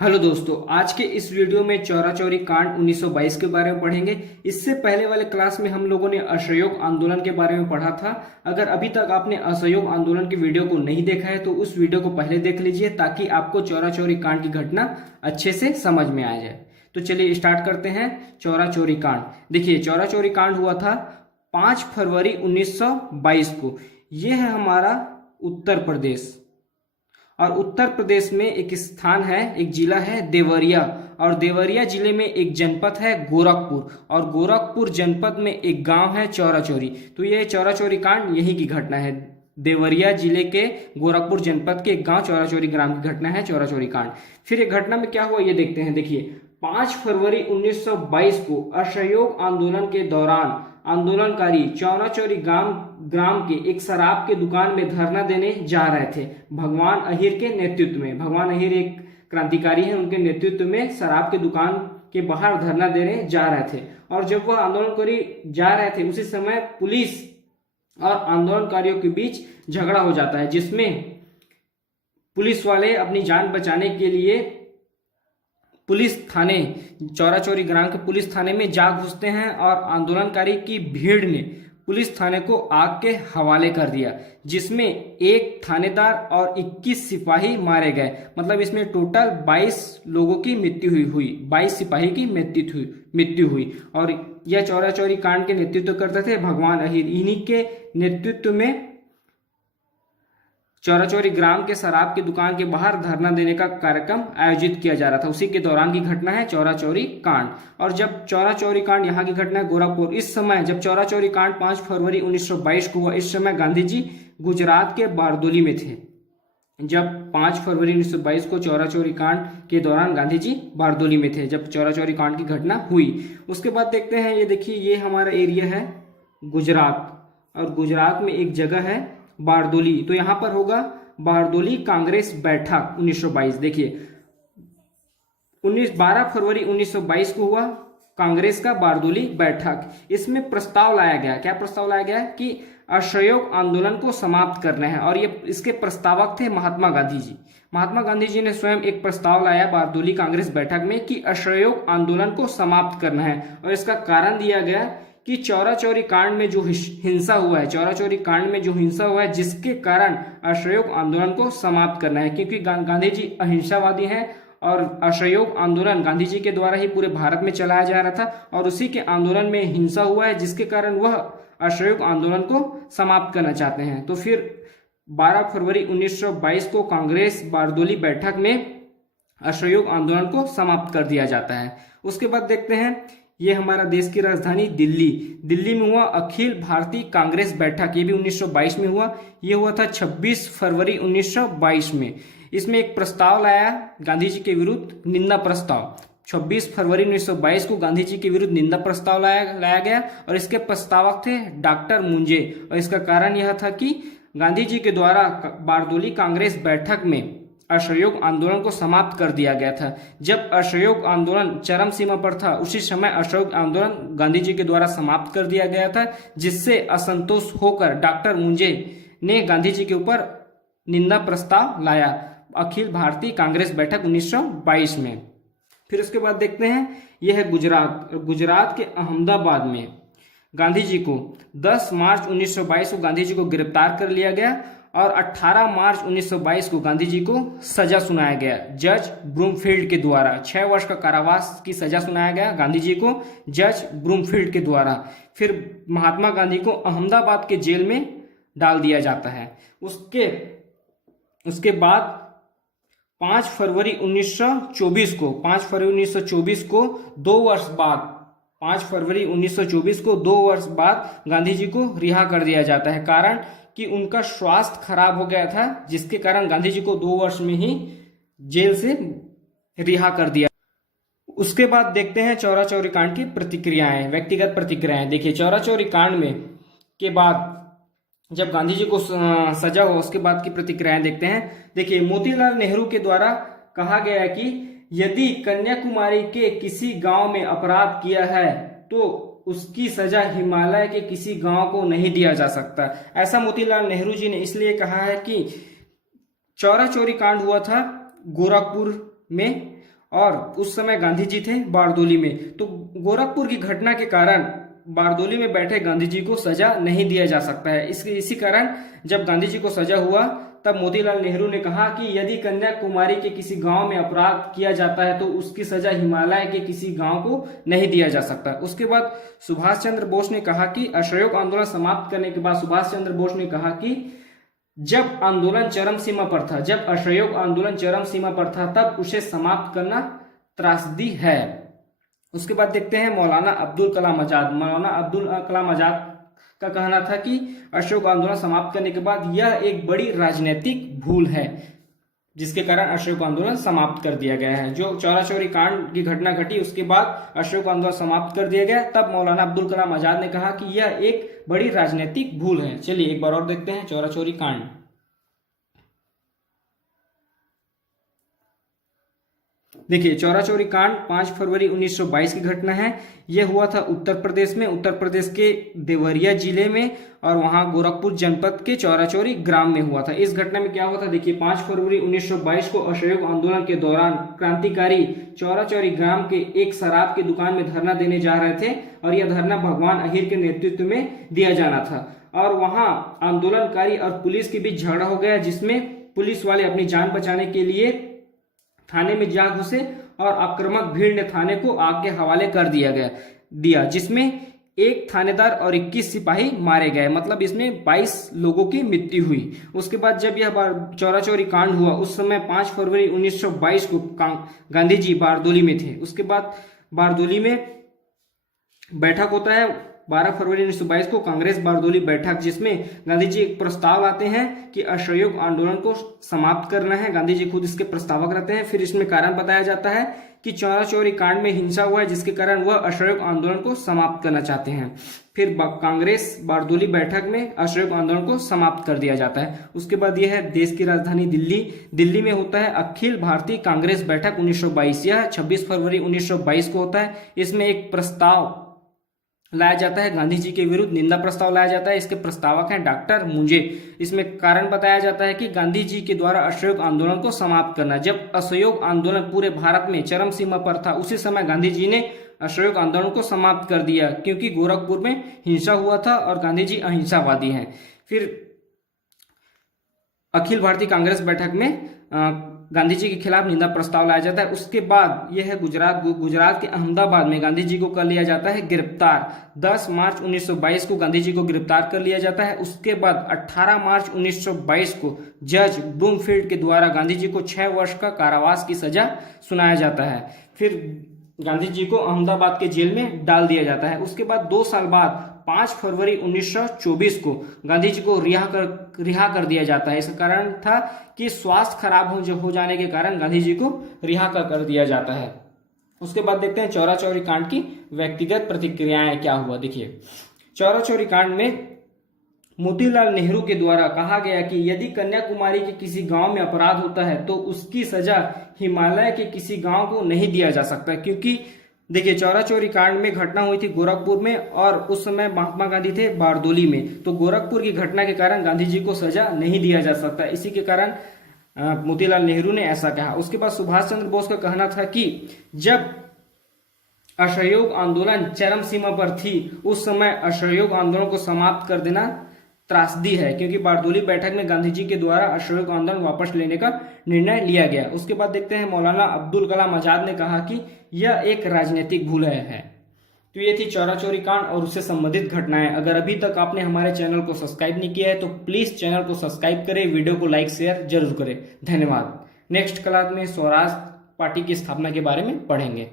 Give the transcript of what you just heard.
Hello दोस्तों, आज के इस वीडियो में चौरा चौरी कांड 1922 के बारे में पढ़ेंगे। इससे पहले वाले क्लास में हम लोगों ने असहयोग आंदोलन के बारे में पढ़ा था। अगर अभी तक आपने असहयोग आंदोलन की वीडियो को नहीं देखा है तो उस वीडियो को पहले देख लीजिए, ताकि आपको चौरा चौरी कांड की घटना अच्छे से समझ में आ जाए। तो चलिए स्टार्ट करते हैं। चौरा चौरी कांड, देखिए चौरा चौरी कांड हुआ था 5 फरवरी 1922 को। यह है हमारा उत्तर प्रदेश, और उत्तर प्रदेश में एक स्थान है, एक जिला है देवरिया, और देवरिया जिले में एक जनपद है गोरखपुर, और गोरखपुर जनपद में एक गांव है चौरा चौरी। तो ये चौरा चौरी कांड यही की घटना है। देवरिया जिले के गोरखपुर जनपद के एक गांव चौरा चौरी ग्राम की घटना है चौरा चौरी कांड। फिर एक घटना में क्या हुआ ये देखते हैं। देखिए 5 फरवरी 1922 को असहयोग आंदोलन के दौरान आंदोलनकारी चौरा चौरी ग्राम के एक शराब के दुकान में धरना देने जा रहे थे। भगवान अहिर के नेतृत्व में, भगवान अहिर एक क्रांतिकारी हैं, उनके नेतृत्व में शराब के दुकान के बाहर धरना देने जा रहे थे। और जब वह आंदोलनकारी जा रहे थे उसी समय पुलिस और आंदोलनकारियों के बीच झगड़ा हो जाता है, जिसमें पुलिस वाले अपनी जान बचाने के लिए पुलिस थाने, चौरा चौरी ग्राम के पुलिस थाने में जा घुसते हैं, और आंदोलनकारी की भीड़ ने पुलिस थाने को आग के हवाले कर दिया, जिसमें एक थानेदार और 21 सिपाही मारे गए। मतलब इसमें टोटल 22 लोगों की मृत्यु हुई, 22 सिपाही की मृत्यु हुई। और यह चौरा चौरी कांड के नेतृत्व करते थे भगवान अहिर। इन्हीं के नेतृत्व में चौरा चौरी ग्राम के शराब की दुकान के बाहर धरना देने का कार्यक्रम आयोजित किया जा रहा था। उसी के दौरान की घटना है चौरा चौरी कांड। और जब चौरा चौरी कांड यहाँ की घटना है गोरखपुर। इस समय जब चौरा चौरी कांड 5 फरवरी 1922 को हुआ, इस समय गांधी जी गुजरात के बारदोली में थे। जब 5 फरवरी 1922 को चौरा चौरी कांड के दौरान गांधी जी बारदोली में थे, जब चौरा चौरी कांड की घटना हुई। उसके बाद देखते हैं, ये देखिए ये हमारा एरिया है गुजरात, और गुजरात में एक जगह है बारदोली। तो यहां पर होगा बारदोली कांग्रेस बैठक 1922। देखिए 12 फरवरी 1922 को हुआ कांग्रेस का बारदोली बैठक। इसमें प्रस्ताव लाया गया, क्या प्रस्ताव लाया गया कि असहयोग आंदोलन को समाप्त करना है। और ये इसके प्रस्तावक थे महात्मा गांधी जी। महात्मा गांधी जी ने स्वयं एक प्रस्ताव लाया बारदोली कांग्रेस बैठक में कि असहयोग आंदोलन को समाप्त करना है। और इसका कारण दिया गया कि चौरा चौरी कांड में जो हिंसा हुआ है, चौरा चौरी कांड में जो हिंसा हुआ है, जिसके कारण असहयोग आंदोलन को समाप्त करना है। क्योंकि गांधी जी अहिंसावादी हैं, और असहयोग आंदोलन गांधी जी के द्वारा ही पूरे भारत में चलाया जा रहा था, और उसी के आंदोलन में हिंसा हुआ है, जिसके कारण वह असहयोग आंदोलन को समाप्त करना चाहते हैं। तो फिर 12 फरवरी 1922 को कांग्रेस बारदोली बैठक में असहयोग आंदोलन को समाप्त कर दिया जाता है। उसके बाद देखते हैं, ये हमारा देश की राजधानी दिल्ली में हुआ अखिल भारतीय कांग्रेस बैठक। ये भी 1922 में हुआ। ये हुआ था 26 फरवरी 1922 में। इसमें एक प्रस्ताव लाया गांधी जी के विरुद्ध, निंदा प्रस्ताव। 26 फरवरी 1922 को गांधी जी के विरुद्ध निंदा प्रस्ताव लाया गया, और इसके प्रस्तावक थे डॉक्टर मुंजे। और इसका कारण यह था कि गांधी जी के द्वारा बारदोली कांग्रेस बैठक में असहयोग आंदोलन को समाप्त कर दिया गया था। जब असहयोग आंदोलन चरम सीमा पर था, उसी समय असहयोग आंदोलन गांधी जी के द्वारा समाप्त कर दिया गया था, जिससे असंतोष होकर डॉक्टर मुंजे ने गांधी जी के ऊपर निंदा प्रस्ताव लाया अखिल भारतीय कांग्रेस बैठक 1922 में। फिर उसके बाद देखते हैं, यह है गुजरात के अहमदाबाद में गांधी जी को 10 मार्च 1922 को गांधी जी को गिरफ्तार कर लिया गया, और 18 मार्च 1922 को गांधी जी को सजा सुनाया गया जज ब्रूमफील्ड के द्वारा। 6 वर्ष का कारावास की सजा सुनाया गया गांधी जी को जज ब्रूमफील्ड के द्वारा। फिर महात्मा गांधी को अहमदाबाद के जेल में डाल दिया जाता है। उसके बाद 5 फरवरी 1924 को 5 फरवरी 1924 को 2 वर्ष बाद 5 फरवरी 1924 को 2 वर्ष बाद गांधी जी को रिहा कर दिया जाता है। कारण कि उनका स्वास्थ्य खराब हो गया था, जिसके कारण गांधी जी को 2 वर्ष में ही जेल से रिहा कर दिया। उसके बाद देखते हैं चौरा चौरी कांड की प्रतिक्रियाएं, व्यक्तिगत प्रतिक्रियाएं। देखिए चौरा चौरी कांड में के बाद जब गांधी जी को सजा हुआ, उसके बाद की प्रतिक्रियाएं देखते हैं। देखिए मोतीलाल नेहरू के द्वारा कहा गया कि यदि कन्याकुमारी के किसी गांव में अपराध किया है तो उसकी सजा हिमालय के किसी गांव को नहीं दिया जा सकता। ऐसा मोतीलाल नेहरू जी ने इसलिए कहा है कि चौरा चौरी कांड हुआ था गोरखपुर में, और उस समय गांधी जी थे बारदोली में। तो गोरखपुर की घटना के कारण बारदोली में बैठे गांधी जी को सजा नहीं दिया जा सकता है। इसी कारण जब गांधी जी को सजा हुआ तब मोतीलाल नेहरू ने कहा कि यदि कन्याकुमारी के किसी गांव में अपराध किया जाता है तो उसकी सजा हिमालय के किसी गांव को नहीं दिया जा सकता। उसके बाद सुभाष चंद्र बोस ने कहा कि असहयोग आंदोलन समाप्त करने के बाद सुभाष चंद्र बोस ने कहा कि जब आंदोलन चरम सीमा पर था, जब असहयोग आंदोलन चरम सीमा पर था, तब उसे समाप्त करना त्रासदी है। उसके बाद देखते हैं मौलाना अब्दुल कलाम आजाद। मौलाना अब्दुल कलाम आजाद का कहना था कि असहयोग आंदोलन समाप्त करने के बाद यह एक बड़ी राजनीतिक भूल है, जिसके कारण असहयोग आंदोलन समाप्त कर दिया गया है। जो चौरा चौरी कांड की घटना घटी उसके बाद असहयोग आंदोलन समाप्त कर दिया गया, तब मौलाना अब्दुल कलाम आजाद ने कहा कि यह एक बड़ी राजनीतिक भूल है। चलिए एक बार और देखते हैं चौरा चौरी कांड। देखिए चौरा चौरी कांड 5 फरवरी 1922 की घटना है। यह हुआ था उत्तर प्रदेश में, उत्तर प्रदेश के देवरिया जिले में, और वहां गोरखपुर जनपद के चौरा चौरी ग्राम में हुआ था। इस घटना में क्या हुआ था, देखिए 5 फरवरी 1922 को असहयोग आंदोलन के दौरान क्रांतिकारी चौरा चौरी ग्राम के एक शराब की दुकान में धरना देने जा रहे थे और यह धरना भगवान अहिर के नेतृत्व में दिया जाना था। और वहां आंदोलनकारी और पुलिस के बीच झगड़ा हो गया, जिसमें पुलिस वाले अपनी जान बचाने के लिए थाने में जा घुसे और आक्रामक भीड़ ने थाने को आग के हवाले कर दिया, जिसमें एक थानेदार और 21 सिपाही मारे गए। मतलब इसमें 22 लोगों की मृत्यु हुई। उसके बाद जब यह चौरा चौरी कांड हुआ उस समय 5 फरवरी 1922 को गांधी जी बारदोली में थे। उसके बाद बारदोली में बैठक होता है 12 फरवरी 1922 को, कांग्रेस बारदोली बैठक, जिसमें गांधी जी एक प्रस्ताव लाते हैं कि असहयोग आंदोलन को समाप्त करना है। गांधी जी खुद इसके प्रस्तावक रहते हैं। फिर इसमें कारण बताया जाता है कि चौरा चौरी कांड में हिंसा हुआ है, जिसके कारण वह असहयोग आंदोलन को समाप्त करना चाहते हैं। फिर कांग्रेस बारदोली बैठक में असहयोग आंदोलन को समाप्त कर दिया जाता है। उसके बाद यह है देश की राजधानी दिल्ली में होता है अखिल भारतीय कांग्रेस बैठक 1922। यह 26 फरवरी 1922 को होता है। इसमें एक प्रस्ताव लाया जाता है, गांधी जी के विरुद्ध निंदा प्रस्ताव लाया जाता है। इसके प्रस्तावक हैं डॉक्टर मुंजे। इसमें कारण बताया जाता है कि गांधी जी के द्वारा असहयोग आंदोलन को समाप्त करना। जब असहयोग आंदोलन पूरे भारत में चरम सीमा पर था, उसी समय गांधी जी ने असहयोग आंदोलन को समाप्त कर दिया, क्योंकि गोरखपुर में हिंसा हुआ था और गांधी जी अहिंसावादी हैं। फिर अखिल भारतीय कांग्रेस बैठक में गांधी जी के खिलाफ निंदा प्रस्ताव लाया जाता है। उसके बाद यह है गुजरात के अहमदाबाद में गांधी जी को कर लिया जाता है गिरफ्तार। 10 मार्च 1922 को गांधी जी को गिरफ्तार कर लिया जाता है। उसके बाद 18 मार्च 1922 को जज ब्रूमफील्ड के द्वारा गांधी जी को 6 वर्ष का कारावास की सजा सुनाया जाता है। फिर गांधी जी को अहमदाबाद के जेल में डाल दिया जाता है। उसके बाद 2 साल बाद 5 फरवरी 1924 को गांधी जी को रिहा कर दिया जाता है। इसका कारण था कि स्वास्थ्य खराब हो जाने के कारण गांधी जी को रिहा कर दिया जाता है। उसके बाद देखते हैं चौरा चौरी कांड की व्यक्तिगत प्रतिक्रियाएं क्या हुआ। देखिए चौरा चौरी कांड में मोतीलाल नेहरू के द्वारा कहा गया कि यदि कन्याकुमारी के किसी गांव में अपराध होता है तो उसकी सजा हिमालय के किसी गांव को नहीं दिया जा सकता, क्योंकि देखिए चौरा चौरी कांड में घटना हुई थी गोरखपुर में और उस समय महात्मा गांधी थे बारदोली में। तो गोरखपुर की घटना के कारण गांधी जी को सजा नहीं दिया जा सकता, इसी के कारण मोतीलाल नेहरू ने ऐसा कहा। उसके बाद सुभाष चंद्र बोस का कहना था कि जब असहयोग आंदोलन चरम सीमा पर थी उस समय असहयोग आंदोलन को समाप्त कर देना त्रासदी है, क्योंकि बारदोली बैठक में गांधी जी के द्वारा असहयोग आंदोलन वापस लेने का निर्णय लिया गया। उसके बाद देखते हैं मौलाना अब्दुल कलाम आजाद ने कहा कि यह एक राजनीतिक भूल है। तो ये थी चौरा चौरी कांड और उससे संबंधित घटनाएं। अगर अभी तक आपने हमारे चैनल को सब्सक्राइब नहीं किया है तो प्लीज चैनल को सब्सक्राइब करें, वीडियो को लाइक शेयर जरूर करें। धन्यवाद। नेक्स्ट क्लास में स्वराज पार्टी की स्थापना के बारे में पढ़ेंगे।